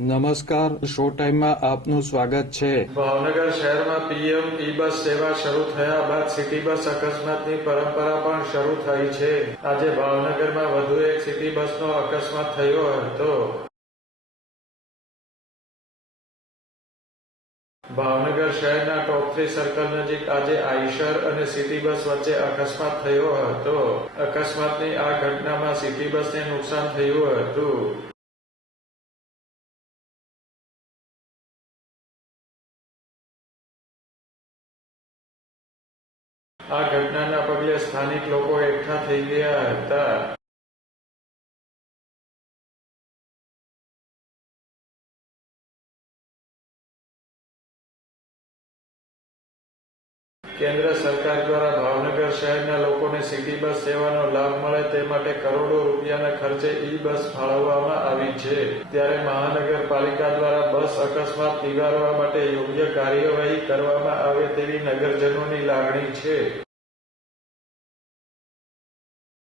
નમસ્કાર, શો ટાઈમમાં આપનું સ્વાગત છે. ભાવનગર શહેરમાં પીએમ ઈ બસ સેવા શરૂ થયા બાદ સિટી બસ અકસ્માતની પરંપરા પણ શરૂ થઈ છે. આજે ભાવનગરમાં વધુ એક સિટી બસનો અકસ્માત થયો હતો. ભાવનગર શહેરના ટોપ 3 સર્કલ નજીક આજે આઈશર અને સિટી બસ વચ્ચે અકસ્માત થયો હતો. અકસ્માતની આ ઘટનામાં સિટી બસને નુકસાન થયું હતું. આ ઘટનાના પગલે સ્થાનિક લોકો એકઠા થઈ ગયા હતા. કેન્દ્ર સરકાર દ્વારા ભાવનગર શહેરના લોકોને સિટી બસ સેવાનો લાભ મળે તે માટે કરોડો રૂપિયાના ખર્ચે ઈ બસ ફાળવવામાં આવી છે. ત્યારે મહાનગરપાલિકા દ્વારા બસ અકસ્માત નિવારવા માટે યોગ્ય કાર્યવાહી કરવામાં આવે તેવી નગરજનોની લાગણી છે.